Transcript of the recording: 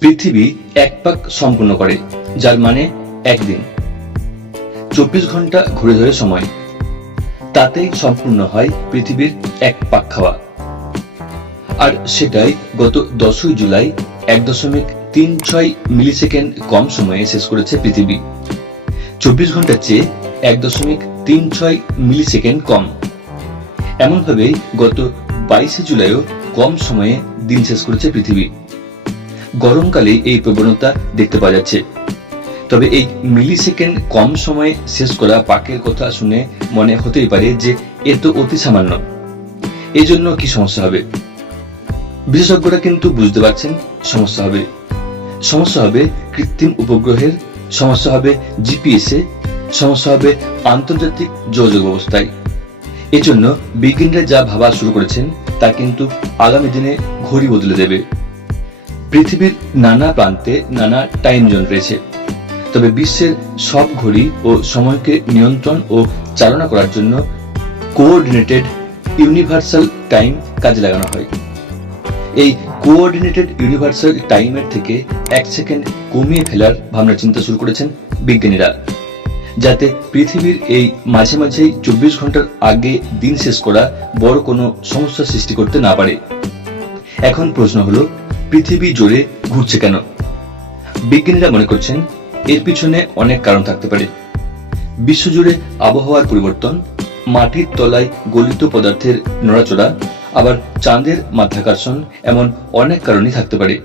পৃথিবী এক পাক সম্পূর্ণ করে, যার মানে একদিন। চব্বিশ ঘণ্টা ঘুরে ধরে সময়। তাতেই সম্পূর্ণ হয় পৃথিবীর এক পাক খাওয়া। আর সেটাই গত দশই জুলাই এক দশমিক তিন ছয় মিলি সেকেন্ড কম সময়ে শেষ করেছে পৃথিবী। চব্বিশ ঘণ্টার চেয়ে এক দশমিক তিন ছয় মিলি সেকেন্ড কম। এমনভাবেই গত বাইশে জুলাইও কম সময়ে দিন শেষ করেছে পৃথিবী। গরমকালে এই প্রবণতা দেখতে পাওয়া যাচ্ছে। তবে এই মিলি সেকেন্ড কম সময়ে শেষ করা পাকের কথা শুনে মনে হতেই পারে যে এ তো অতি সামান্য। এই জন্য কি সমস্যা হবে? বিশেষজ্ঞরা কিন্তু বুঝতে পারছেন সমস্যা হবে। সমস্যা হবে কৃত্রিম উপগ্রহের, সমস্যা হবে জিপিএস সমস্যা হবে আন্তর্জাতিক যোগাযোগ ব্যবস্থায়। এজন্য বিজ্ঞানীরা যা ভাবা শুরু করেছেন তা কিন্তু আগামী দিনে ঘড়ি বদলে দেবে। পৃথিবীর নানা প্রান্তে নানা টাইম জোন রয়েছে। তবে বিশ্বের সব ঘড়ি ও সময়কে নিয়ন্ত্রণ ও চালনা করার জন্য কোঅর্ডিনেটেড ইউনিভার্সাল টাইম কাজে লাগানো হয়। এই কোঅর্ডিনেটেড ইউনিভার্সাল টাইমের থেকে এক সেকেন্ড কমিয়ে ফেলার ভাবনা চিন্তা শুরু করেছেন বিজ্ঞানীরা, যাতে পৃথিবীর এই মাঝে মাঝেই চব্বিশ ঘণ্টার আগে দিন শেষ করা বড় কোনো সমস্যা সৃষ্টি করতে না পারে। এখন প্রশ্ন হলো পৃথিবী জুড়ে ঘুরছে কেন? বিজ্ঞানীরা মনে করছেন, এর পিছনে অনেক কারণ থাকতে পারে। বিশ্বজুড়ে আবহাওয়ার পরিবর্তন, মাটির তলায় গলিত পদার্থের নড়াচড়া, আবার চাঁদের মাধ্যাকর্ষণ, এমন অনেক কারণই থাকতে পারে।